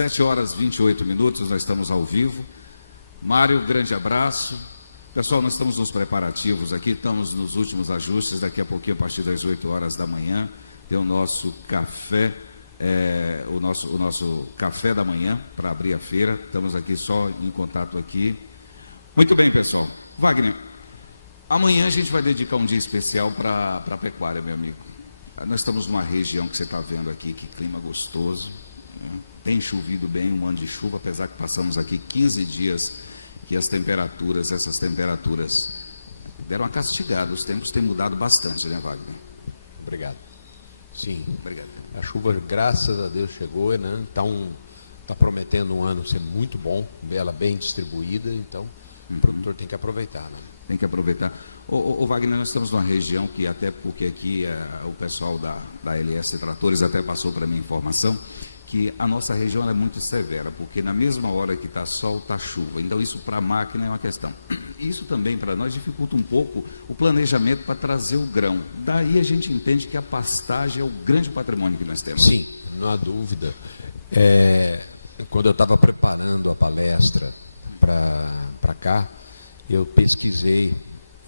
7 horas e 28 minutos, nós estamos ao vivo. Mário, grande abraço. Pessoal, nós estamos nos preparativos aqui, estamos nos últimos ajustes. Daqui a pouquinho, a partir das 8 horas da manhã, tem o nosso café, o nosso café da manhã para abrir a feira. Estamos aqui só em contato aqui. Muito bem, pessoal. Wagner, amanhã a gente vai dedicar um dia especial para a pecuária, meu amigo. Nós estamos numa região que você está vendo aqui, que clima gostoso, né? Tem chovido bem, um ano de chuva, apesar que passamos aqui 15 dias que essas temperaturas deram uma castigada. Os tempos têm mudado bastante, né, Wagner? Obrigado. Sim. Obrigado. A chuva, graças a Deus, chegou, né? Então, está prometendo um ano ser muito bom, ela bem distribuída, então o produtor tem que aproveitar, né? Tem que aproveitar. Ô Wagner, nós estamos numa região que, até porque aqui o pessoal da LS Tratores até passou para mim informação, que a nossa região é muito severa, porque na mesma hora que está sol, está chuva. Então isso para a máquina é uma questão. Isso também para nós dificulta um pouco o planejamento para trazer o grão. Daí a gente entende que a pastagem é o grande patrimônio que nós temos. Sim, não há dúvida. Quando eu estava preparando a palestra para cá, eu pesquisei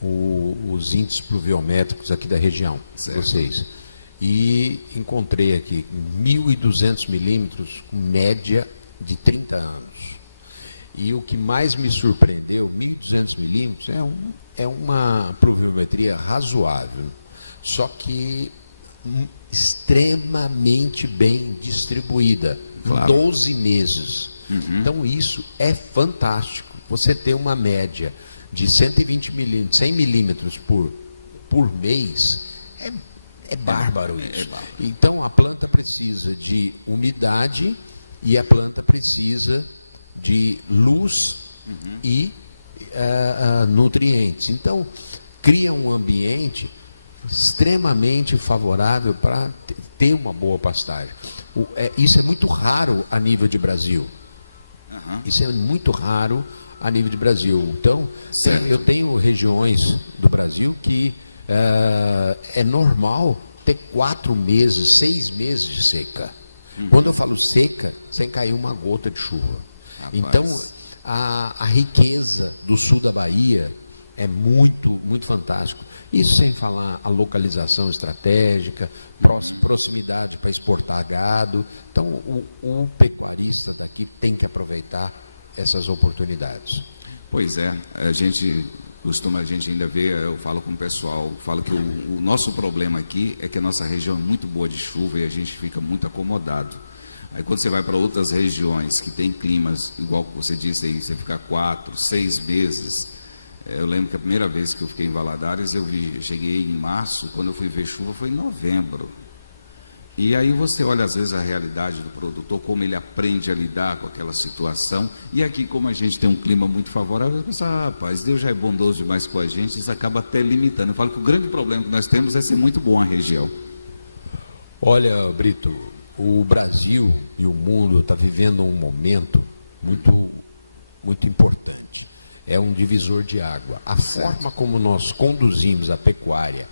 os índices pluviométricos aqui da região, vocês. E encontrei aqui 1.200 milímetros com média de 30 anos. E o que mais me surpreendeu, 1.200 milímetros é uma pluviometria razoável, só que extremamente bem distribuída, claro. 12 meses. Então isso é fantástico. Você ter uma média de 120 milímetros, 100 milímetros por mês, é bárbaro isso. Então a planta precisa de umidade e a planta precisa de luz e nutrientes. Então cria um ambiente extremamente favorável para ter uma boa pastagem. Isso é muito raro a nível de Brasil. Isso é muito raro a nível de Brasil. Então, eu tenho regiões do Brasil que é normal ter 4 meses, 6 meses de seca. Quando eu falo seca, sem cair uma gota de chuva. Rapaz. Então, a riqueza do sul da Bahia é muito, muito fantástico. Isso sem falar a localização estratégica, proximidade para exportar gado. Então, o pecuarista daqui tem que aproveitar essas oportunidades. Pois é, a gente ainda vê, eu falo com o pessoal, falo que o nosso problema aqui é que a nossa região é muito boa de chuva e a gente fica muito acomodado. Aí quando você vai para outras regiões que tem climas, igual que você disse aí, você fica 4, 6 meses. Eu lembro que a primeira vez que eu fiquei em Valadares, eu cheguei em março, quando eu fui ver chuva foi em novembro. E aí você olha às vezes a realidade do produtor, como ele aprende a lidar com aquela situação. E aqui, como a gente tem um clima muito favorável, eu penso, rapaz, Deus já é bondoso demais com a gente, isso acaba até limitando. Eu falo que o grande problema que nós temos é ser muito bom a região. Olha, Brito, o Brasil e o mundo está vivendo um momento muito, muito importante. É um divisor de água. A forma como nós conduzimos a pecuária,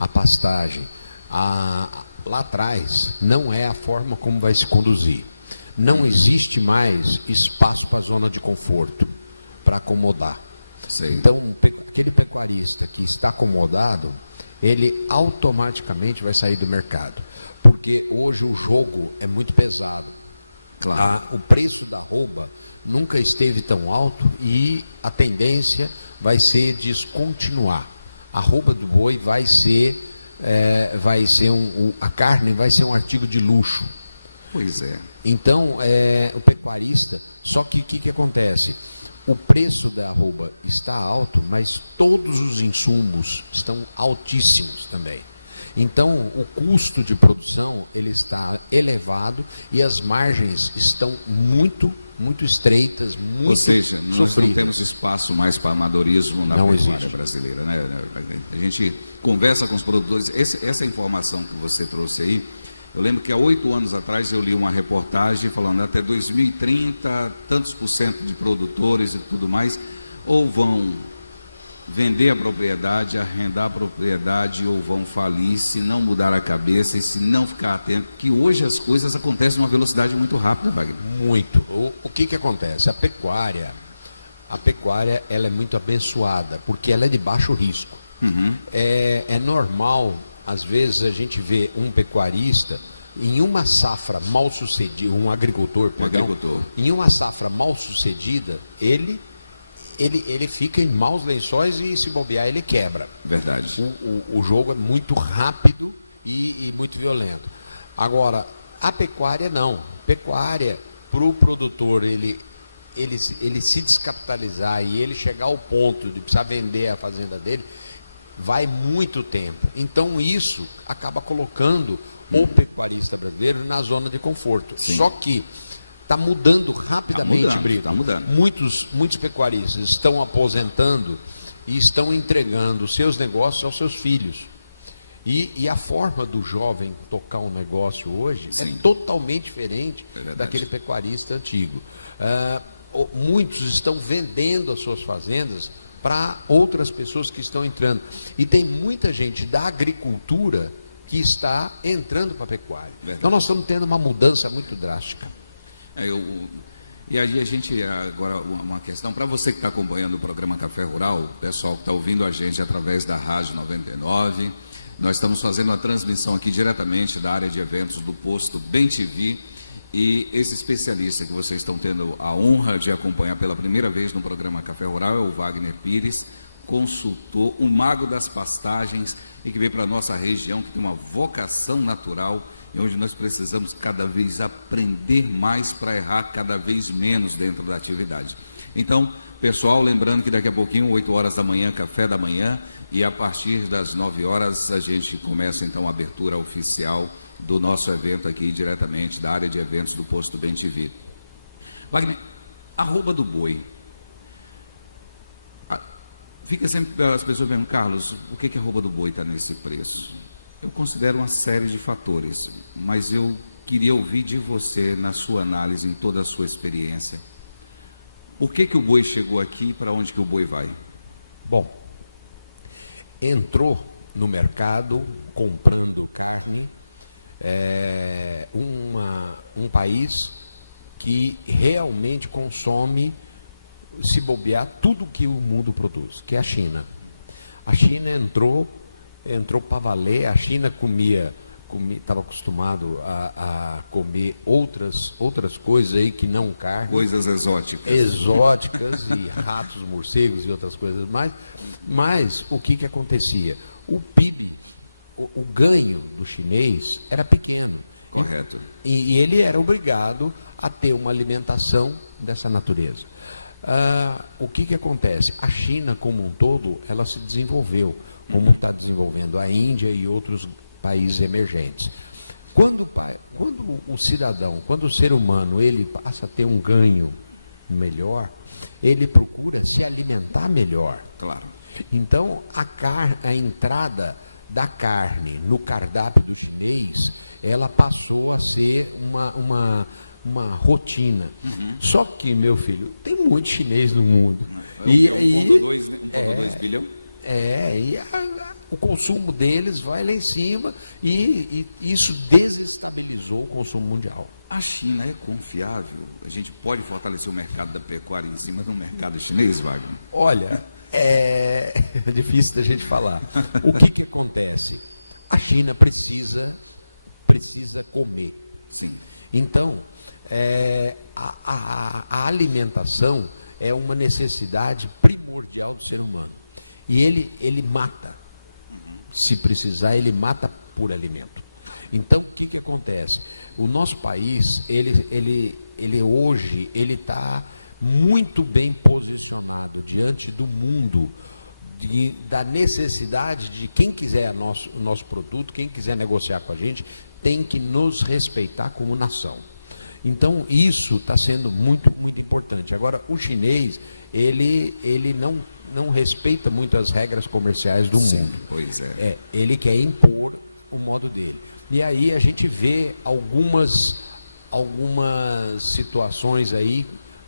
a pastagem, lá atrás, não é a forma como vai se conduzir. Não existe mais espaço para a zona de conforto, para acomodar. Sim. Então, aquele pecuarista que está acomodado, ele automaticamente vai sair do mercado. Porque hoje o jogo é muito pesado. Claro. O preço da arroba nunca esteve tão alto e a tendência vai ser descontinuar. A arroba do boi vai ser a carne vai ser um artigo de luxo. Pois é. Então, o pecuarista, só que o que acontece? O preço da arroba está alto, mas todos os insumos estão altíssimos também. Então, o custo de produção ele está elevado e as margens estão muito, muito estreitas, muito sofridas. Nós não temos espaço mais para amadorismo na pecuária brasileira, né? A gente conversa com os produtores. Essa informação que você trouxe aí, eu lembro que há 8 anos atrás eu li uma reportagem falando até 2030, tantos por cento de produtores e tudo mais, ou vão vender a propriedade, arrendar a propriedade ou vão falir se não mudar a cabeça e se não ficar atento, que hoje as coisas acontecem numa velocidade muito rápida, Wagner. Muito. O que acontece? A pecuária, ela é muito abençoada, porque ela é de baixo risco. É normal, às vezes, a gente vê um pecuarista em uma safra mal sucedida, um agricultor, em uma safra mal sucedida, ele fica em maus lençóis e, se bobear, ele quebra. Verdade. O jogo é muito rápido e muito violento. Agora, a pecuária não. Pecuária, para o produtor, ele se descapitalizar e ele chegar ao ponto de precisar vender a fazenda dele, vai muito tempo. Então, isso acaba colocando o pecuarista brasileiro na zona de conforto. Sim. Só que está mudando rapidamente, Brito. Está mudando. Muitos pecuaristas estão aposentando e estão entregando seus negócios aos seus filhos. E a forma do jovem tocar um negócio hoje Sim. é totalmente diferente daquele pecuarista antigo. Muitos estão vendendo as suas fazendas para outras pessoas que estão entrando. E tem muita gente da agricultura que está entrando para a pecuária. Verdade. Então nós estamos tendo uma mudança muito drástica. E aí a gente, agora, uma questão, para você que está acompanhando o programa Café Rural, o pessoal que está ouvindo a gente através da Rádio 99, nós estamos fazendo uma transmissão aqui diretamente da área de eventos do posto Bem TV, e esse especialista que vocês estão tendo a honra de acompanhar pela primeira vez no programa Café Rural é o Wagner Pires, consultor, um mago das pastagens, e que veio para a nossa região, que tem uma vocação natural, e onde nós precisamos cada vez aprender mais para errar cada vez menos dentro da atividade. Então, pessoal, lembrando que daqui a pouquinho, 8 horas da manhã, café da manhã, e a partir das 9 horas a gente começa então a abertura oficial do nosso evento aqui, diretamente da área de eventos do posto Bem TV. Wagner, arroba do boi. Fica sempre as pessoas vendo, Carlos, por que a arroba do boi está nesse preço? Eu considero uma série de fatores, mas eu queria ouvir de você, na sua análise, em toda a sua experiência, por que o boi chegou aqui e para onde que o boi vai? Bom, entrou no mercado comprando carne, um país que realmente consome, se bobear, tudo que o mundo produz, que é a China. A China entrou para valer. A China estava acostumado a comer outras coisas aí que não carne. Coisas exóticas. Exóticas e ratos, morcegos e outras coisas mais. Mas o que acontecia? O PIB, o ganho do chinês era pequeno. Correto. E ele era obrigado a ter uma alimentação dessa natureza. O que acontece? A China, como um todo, ela se desenvolveu, como está desenvolvendo a Índia e outros países emergentes. Quando o cidadão, quando o ser humano, ele passa a ter um ganho melhor, ele procura se alimentar melhor. Claro. Então, a entrada da carne no cardápio do chinês, ela passou a ser uma rotina. Só que, meu filho, tem muito chinês no mundo. E aí o consumo deles vai lá em cima e isso desestabilizou o consumo mundial. A China é confiável? A gente pode fortalecer o mercado da pecuária em cima do mercado chinês, Wagner? Olha, é difícil da gente falar. O que acontece? A China precisa comer. Sim. Então, a alimentação é uma necessidade primordial do ser humano. E ele mata. Se precisar, ele mata por alimento. Então, o que acontece? O nosso país, ele hoje, ele está muito bem posicionado diante do mundo, da necessidade de quem quiser o nosso produto, quem quiser negociar com a gente, tem que nos respeitar como nação. Então, isso está sendo muito, muito importante. Agora, o chinês, ele não respeita muito as regras comerciais do mundo. Pois é. Ele quer impor o modo dele. E aí a gente vê algumas situações aí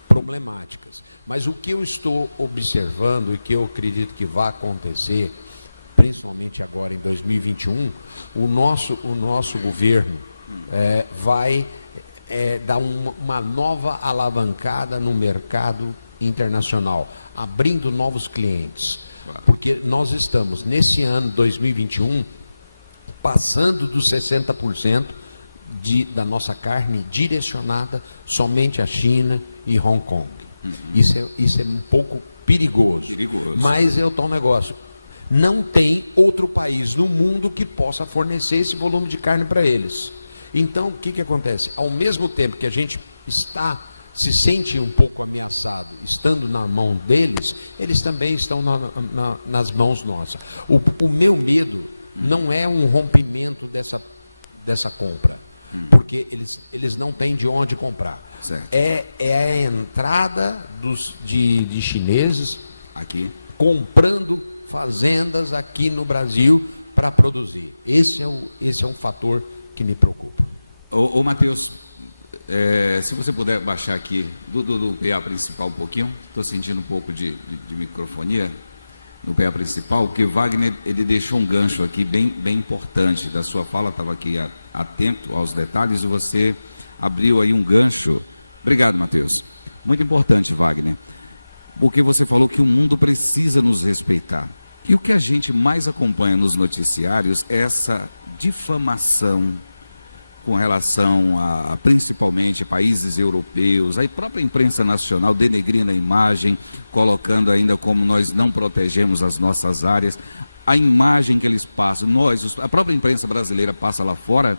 problemáticas. Mas o que eu estou observando e que eu acredito que vai acontecer, principalmente agora em 2021, o nosso governo vai dar uma nova alavancada no mercado internacional, abrindo novos clientes. Porque nós estamos, nesse ano 2021, passando dos 60% da nossa carne direcionada somente à China e Hong Kong. Isso é um pouco perigoso. Mas é o tal negócio. Não tem outro país no mundo que possa fornecer esse volume de carne para eles. Então, o que acontece? Ao mesmo tempo que a gente se sente um pouco ameaçado, estando na mão deles, eles também estão nas mãos nossas. O meu medo não é um rompimento dessa compra, porque eles não têm de onde comprar. É a entrada de chineses aqui comprando fazendas aqui no Brasil para produzir. Esse é um fator que me preocupa. Ô Matheus, se você puder baixar aqui do PA principal um pouquinho, estou sentindo um pouco de microfonia no PA principal, porque o Wagner ele deixou um gancho aqui bem importante da sua fala, estava aqui atento aos detalhes e você abriu aí um gancho. Obrigado, Matheus. Muito importante, Wagner, porque você falou que o mundo precisa nos respeitar. E o que a gente mais acompanha nos noticiários é essa difamação com relação a, principalmente, países europeus, a própria imprensa nacional denegrindo a imagem, colocando ainda como nós não protegemos as nossas áreas. A imagem que eles passam, a própria imprensa brasileira passa lá fora,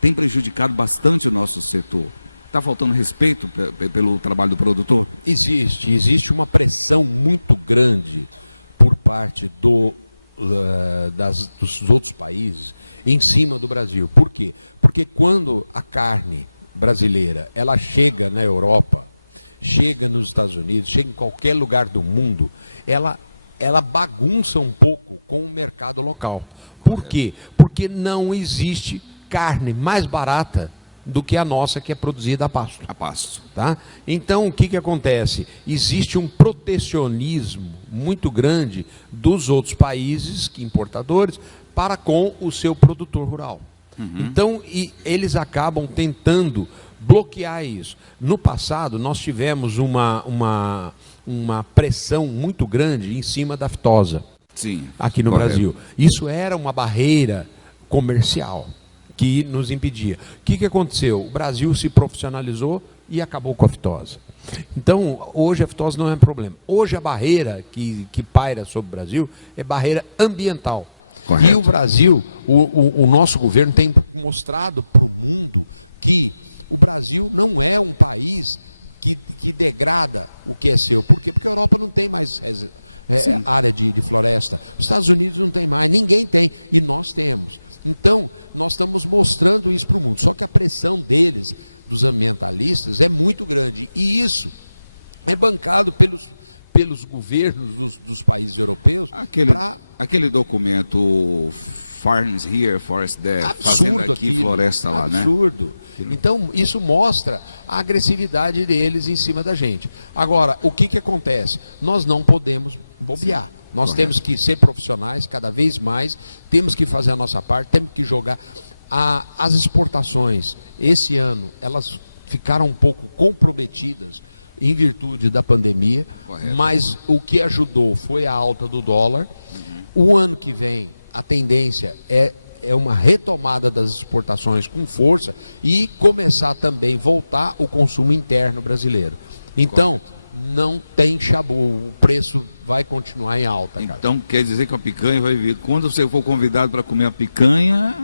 tem prejudicado bastante o nosso setor. Está faltando respeito pelo trabalho do produtor? Existe uma pressão muito grande por parte dos outros países em cima do Brasil. Por quê? Porque quando a carne brasileira ela chega na Europa, chega nos Estados Unidos, chega em qualquer lugar do mundo, ela bagunça um pouco com o mercado local. Por quê? Porque não existe carne mais barata do que a nossa, que é produzida a pasto. A pasto. Tá? Então, o que acontece? Existe um protecionismo muito grande dos outros países, importadores, para com o seu produtor rural. Então, eles acabam tentando bloquear isso. No passado, nós tivemos uma pressão muito grande em cima da aftosa. Sim, aqui no Brasil. Isso era uma barreira comercial que nos impedia. O que aconteceu? O Brasil se profissionalizou e acabou com a aftosa. Então, hoje a aftosa não é um problema. Hoje a barreira que paira sobre o Brasil é barreira ambiental. Correto. E o Brasil, o nosso governo tem mostrado que o Brasil não é um país que degrada o que é seu. Porque a Europa não tem mais essa área de floresta. Os Estados Unidos não tem mais, ninguém tem, e nós temos. Então, nós estamos mostrando isso para o mundo. Só que a pressão deles, dos ambientalistas, é muito grande. E isso é bancado pelos governos dos países europeus. Aquele documento Farms Here, Forest There, fazenda aqui, floresta lá, né? Absurdo. Então, isso mostra a agressividade deles em cima da gente. Agora, o que acontece? Nós não podemos bobear. Nós temos que ser profissionais cada vez mais, temos que fazer a nossa parte, temos que jogar. As exportações, esse ano, elas ficaram um pouco comprometidas em virtude da pandemia, mas o que ajudou foi a alta do dólar. O ano que vem, a tendência é uma retomada das exportações com força e começar também a voltar o consumo interno brasileiro. Então, não tem chabu, o preço vai continuar em alta. Cara. Então, quer dizer que a picanha vai vir. Quando você for convidado para comer a picanha...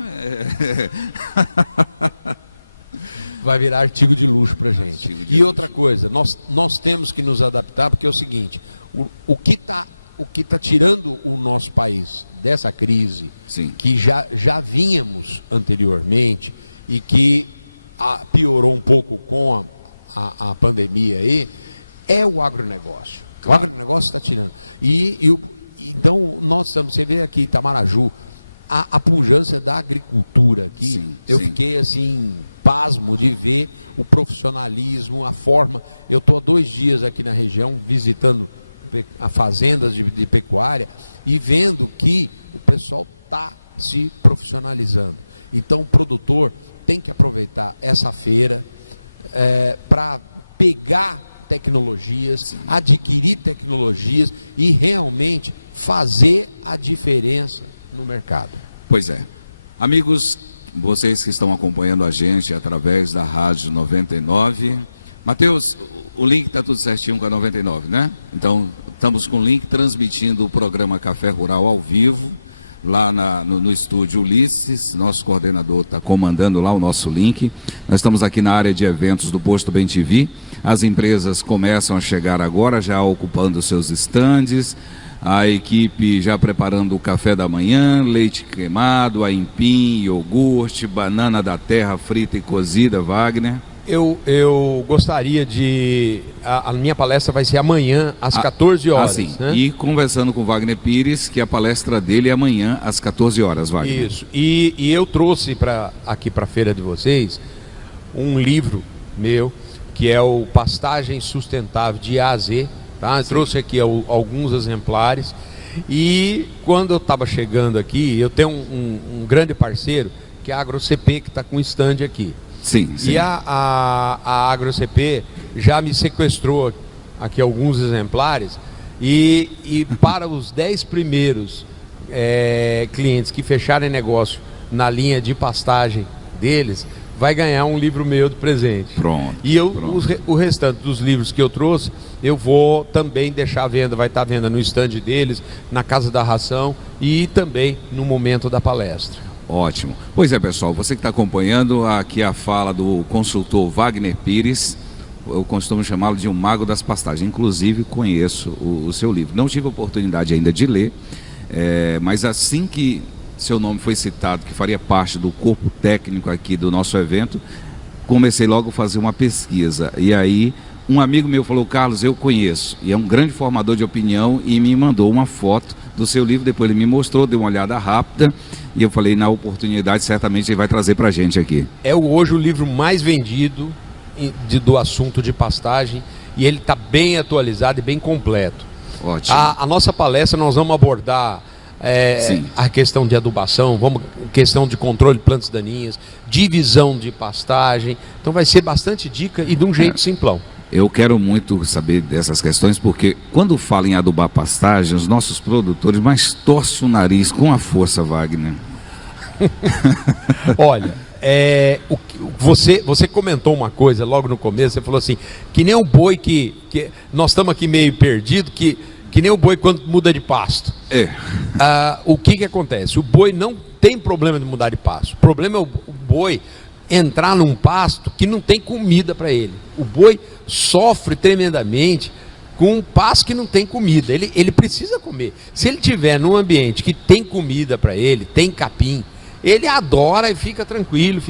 vai virar artigo de luxo para a gente. E outra coisa, nós temos que nos adaptar, porque é o seguinte, o que tá tirando o nosso país dessa crise, sim, que já vínhamos anteriormente e que piorou um pouco com a pandemia aí, é o agronegócio. O agronegócio está tirando. Então, nós estamos, você vê aqui Itamaraju, a pujança da agricultura aqui. Sim, eu sim. fiquei assim, pasmo de ver o profissionalismo, a forma. Eu estou 2 dias aqui na região visitando a fazendas de pecuária e vendo que o pessoal está se profissionalizando. Então o produtor tem que aproveitar essa feira para pegar tecnologias, adquirir tecnologias e realmente fazer a diferença no mercado. Pois é. Amigos, vocês que estão acompanhando a gente através da Rádio 99. Matheus, o link está tudo certinho com a 99, né? Então, estamos com o link transmitindo o programa Café Rural ao vivo, lá no estúdio Ulisses. Nosso coordenador está comandando lá o nosso link. Nós estamos aqui na área de eventos do Posto Bem-TV. As empresas começam a chegar agora, já ocupando seus estandes. A equipe já preparando o café da manhã, leite queimado, aipim, iogurte, banana da terra frita e cozida, Wagner. Eu gostaria de... A minha palestra vai ser amanhã, às 14 horas. Sim. Né? E conversando com o Wagner Pires, que a palestra dele é amanhã, às 14 horas, Wagner. Isso. E eu trouxe aqui para a feira de vocês um livro meu, que é o Pastagem Sustentável de A a Z. Tá? Eu trouxe aqui alguns exemplares. E quando eu estava chegando aqui, eu tenho um grande parceiro, que é a AgroCP, que está com stand aqui. Sim, sim. E a AgroCP já me sequestrou aqui alguns exemplares e para os 10 primeiros clientes que fecharem negócio na linha de pastagem deles, vai ganhar um livro meu de presente. Pronto. E o restante dos livros que eu trouxe, eu vou também deixar à venda, vai estar à venda no stand deles, na Casa da Ração e também no momento da palestra. Ótimo. Pois é, pessoal, você que está acompanhando aqui a fala do consultor Wagner Pires, eu costumo chamá-lo de um mago das pastagens, inclusive conheço o seu livro. Não tive a oportunidade ainda de ler, mas assim que seu nome foi citado, que faria parte do corpo técnico aqui do nosso evento, comecei logo a fazer uma pesquisa. E aí, um amigo meu falou: Carlos, eu conheço, e é um grande formador de opinião, e me mandou uma foto do seu livro. Depois ele me mostrou, dei uma olhada rápida, e eu falei, na oportunidade, certamente ele vai trazer para a gente aqui. É hoje o livro mais vendido do assunto de pastagem, e ele está bem atualizado e bem completo. Ótimo. A nossa palestra nós vamos abordar a questão de adubação, questão de controle de plantas daninhas, divisão de pastagem. Então vai ser bastante dica e de um jeito simplão. Eu quero muito saber dessas questões, porque quando fala em adubar pastagem, os nossos produtores mais torcem o nariz com a força, Wagner. Olha, você comentou uma coisa logo no começo, você falou assim, que nem o boi que nós estamos aqui meio perdidos, que nem o boi quando muda de pasto. O que acontece? O boi não tem problema de mudar de pasto. O problema é o boi entrar num pasto que não tem comida para ele. O boi sofre tremendamente com um pasto que não tem comida. Ele precisa comer. Se ele estiver num ambiente que tem comida para ele, tem capim, ele adora e fica tranquilo,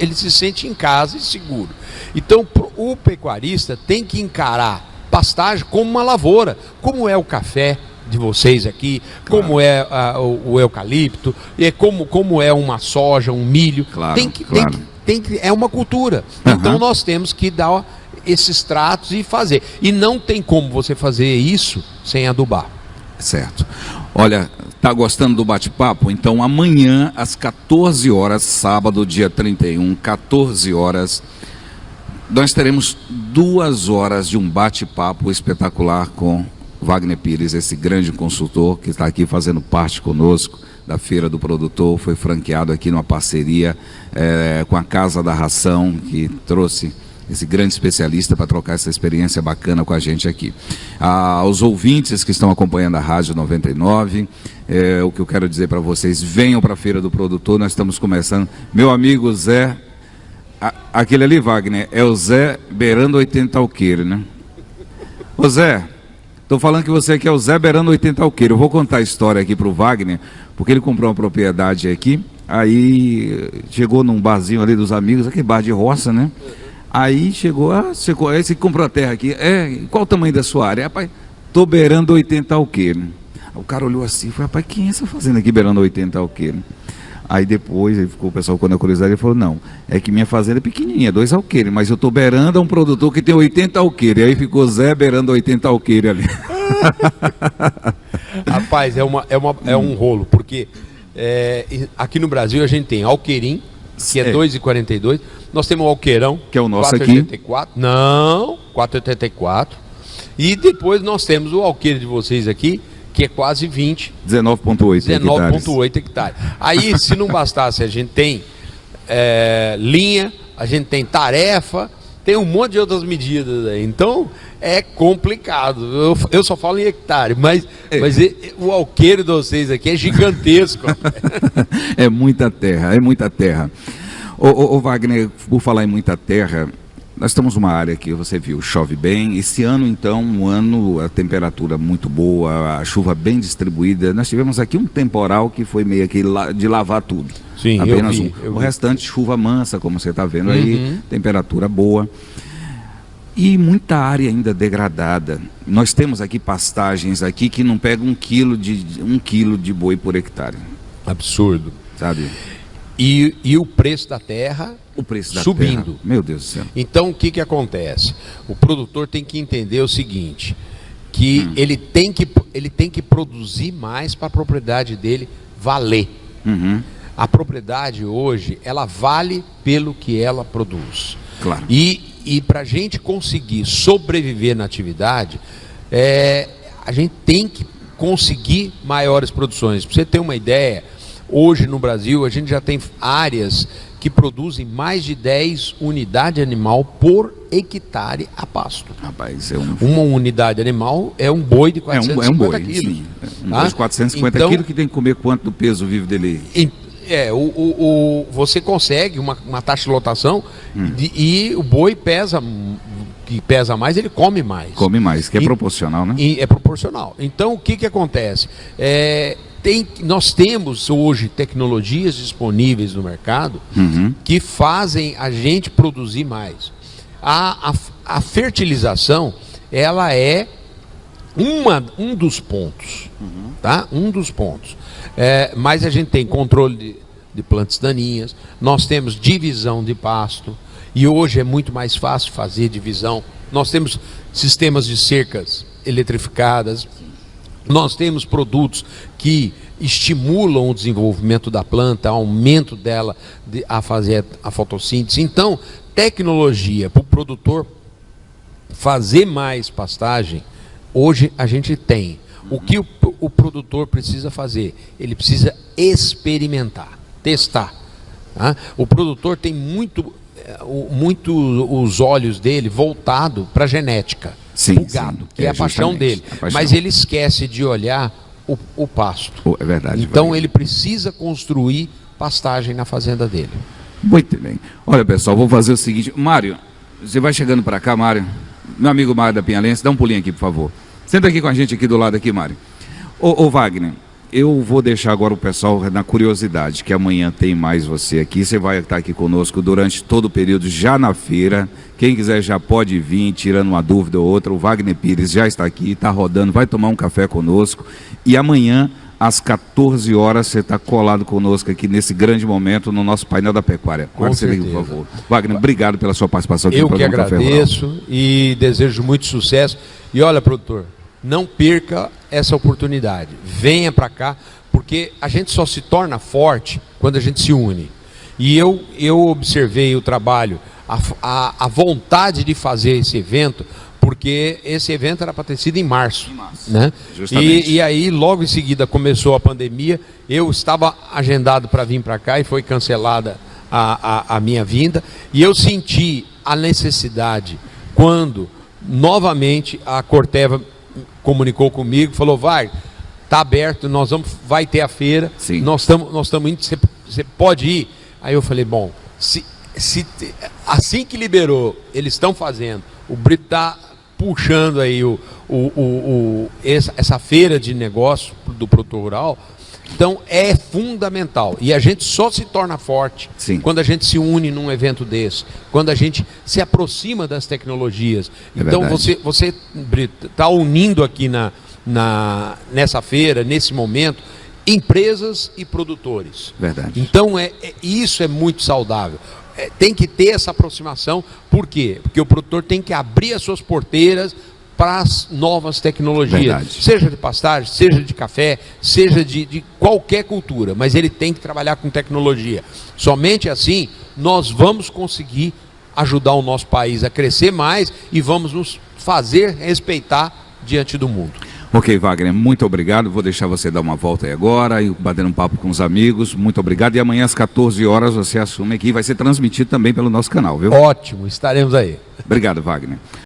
ele se sente em casa e seguro. Então o pecuarista tem que encarar pastagem como uma lavoura, como é o café de vocês aqui, claro, como é o eucalipto, como é uma soja, um milho. Claro, claro. É uma cultura. Uhum. Então nós temos que dar esses tratos e fazer. E não tem como você fazer isso sem adubar. Certo. Olha, tá gostando do bate-papo? Então amanhã às 14 horas, sábado, dia 31, 14 horas, nós teremos 2 horas de um bate-papo espetacular com Wagner Pires, esse grande consultor que está aqui fazendo parte conosco da Feira do Produtor. Foi franqueado aqui numa parceria com a Casa da Ração, que trouxe esse grande especialista para trocar essa experiência bacana com a gente aqui. Aos ouvintes que estão acompanhando a Rádio 99, o que eu quero dizer para vocês, venham para a Feira do Produtor, nós estamos começando. Meu amigo Zé, aquele ali, Wagner, é o Zé beirando 80 alqueire, né? Ô Zé, estou falando que você aqui é o Zé beirando 80 alqueire. Eu vou contar a história aqui para o Wagner, porque ele comprou uma propriedade aqui, aí chegou num barzinho ali dos amigos, aquele bar de roça, né? Aí chegou, você comprou a terra aqui, qual o tamanho da sua área? Rapaz, estou beirando 80 alqueire. O cara olhou assim e falou, rapaz, quem é essa fazenda aqui beirando 80 alqueires? Aí depois, ele ficou, o pessoal quando a curiosidade, ele falou, não, é que minha fazenda é pequenininha, 2 alqueires, mas eu estou beirando a um produtor que tem 80 alqueires. Aí ficou Zé beirando 80 alqueires ali. Rapaz, é um rolo, porque aqui no Brasil a gente tem alqueirim, que é 2,42. Nós temos o alqueirão, que é o nosso 4,84. Não, 4,84. E depois nós temos o alqueire de vocês aqui, que é quase 20. 19,8 hectares. Aí, se não bastasse, a gente tem linha, a gente tem tarefa, tem um monte de outras medidas aí. Então, é complicado. Eu só falo em hectare, mas o alqueire de vocês aqui é gigantesco. É muita terra, é muita terra. Ô Wagner, por falar em muita terra, nós estamos numa área que você viu, chove bem. Esse ano, então, a temperatura muito boa, a chuva bem distribuída. Nós tivemos aqui um temporal que foi meio que de lavar tudo. Sim, apenas eu vi. O restante, chuva mansa, como você está vendo aí, temperatura boa. E muita área ainda degradada. Nós temos aqui pastagens aqui que não pegam 1 quilo de boi por hectare. Absurdo. Sabe? E o preço da terra subindo. Terra. Meu Deus do céu. Então, o que acontece? O produtor tem que entender o seguinte, que ele tem que produzir mais para a propriedade dele valer. A propriedade hoje, ela vale pelo que ela produz. Claro. E para a gente conseguir sobreviver na atividade, a gente tem que conseguir maiores produções. Para você ter uma ideia, hoje no Brasil a gente já tem áreas que produzem mais de 10 unidades animal por hectare a pasto. Rapaz, uma unidade animal é um boi de 450 quilos. Sim. Um boi de 450 quilos que tem que comer quanto do peso vivo dele? Você consegue uma taxa de lotação e o boi que pesa mais, ele come mais. Come mais, que é proporcional, né? É proporcional. Então, o que acontece? Nós temos hoje tecnologias disponíveis no mercado que fazem a gente produzir mais. A fertilização, ela é um dos pontos, tá? Um dos pontos. Mas a gente tem controle de plantas daninhas, nós temos divisão de pasto, e hoje é muito mais fácil fazer divisão. Nós temos sistemas de cercas eletrificadas, nós temos produtos que estimulam o desenvolvimento da planta, aumento dela a fazer a fotossíntese. Então, tecnologia para o produtor fazer mais pastagem, hoje a gente tem. O que o produtor precisa fazer? Ele precisa experimentar, testar. Tá? O produtor tem muito os olhos dele voltado para a genética, o gado, que é a paixão dele. Mas ele esquece de olhar o pasto. É verdade. Então ele precisa construir pastagem na fazenda dele. Muito bem. Olha, pessoal, vou fazer o seguinte. Mário, você vai chegando para cá, Mário. Meu amigo Mário da Pinhalense, dá um pulinho aqui, por favor. Senta aqui com a gente aqui do lado aqui, Mário. Ô Wagner, eu vou deixar agora o pessoal na curiosidade, que amanhã tem mais você aqui. Você vai estar aqui conosco durante todo o período, já na feira. Quem quiser já pode vir, tirando uma dúvida ou outra. O Wagner Pires já está aqui, está rodando, vai tomar um café conosco. E amanhã, às 14 horas, você está colado conosco aqui nesse grande momento no nosso painel da pecuária. Com certeza. Por favor. Wagner, obrigado pela sua participação aqui no programa Café Rural. Eu que agradeço e desejo muito sucesso. E olha, produtor, não perca essa oportunidade. Venha para cá, porque a gente só se torna forte quando a gente se une. E eu observei o trabalho, a vontade de fazer esse evento, porque esse evento era para ter sido em março. Né? E aí, logo em seguida, começou a pandemia. Eu estava agendado para vir para cá e foi cancelada a minha vinda. E eu senti a necessidade, quando novamente a Corteva comunicou comigo, falou, está aberto, vai ter a feira, nós estamos indo, você pode ir? Aí eu falei, bom, assim que liberou, eles estão fazendo, o Brito está puxando aí essa feira de negócio do produtor rural, então é fundamental, e a gente só se torna forte quando a gente se une num evento desse, quando a gente se aproxima das tecnologias. Então você Brito, está unindo aqui nessa feira, nesse momento, empresas e produtores. Verdade. Então, isso é muito saudável. Tem que ter essa aproximação. Por quê? Porque o produtor tem que abrir as suas porteiras para as novas tecnologias. Verdade. Seja de pastagem, seja de café, seja de qualquer cultura. Mas ele tem que trabalhar com tecnologia. Somente assim nós vamos conseguir ajudar o nosso país a crescer mais e vamos nos fazer respeitar diante do mundo. Ok, Wagner, muito obrigado. Vou deixar você dar uma volta aí agora e bater um papo com os amigos. Muito obrigado. E amanhã às 14 horas você assume aqui. Vai ser transmitido também pelo nosso canal, viu? Ótimo, estaremos aí. Obrigado, Wagner.